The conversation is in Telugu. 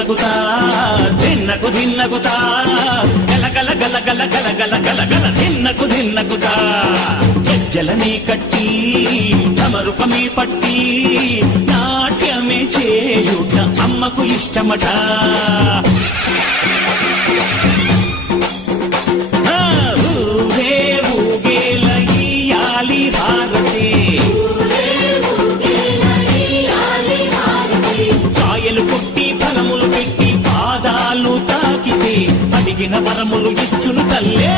దిన్నగుతా దిన్నకు దిన్నగుతా గల గల గల గల గల గల గల గల దిన్నగుతా గజ్జలనే కట్టి తమరుపమే పట్టి నాట్యమే చేయుట అమ్మకు ఇష్టమట. ఊరే ఊగేల ఇయ్యాలి హారతి, కాయలు కొట్టి ఫలములు పెట్టి పాదాలు తాకితే అడిగిన వరములు ఇచ్చును తల్లే.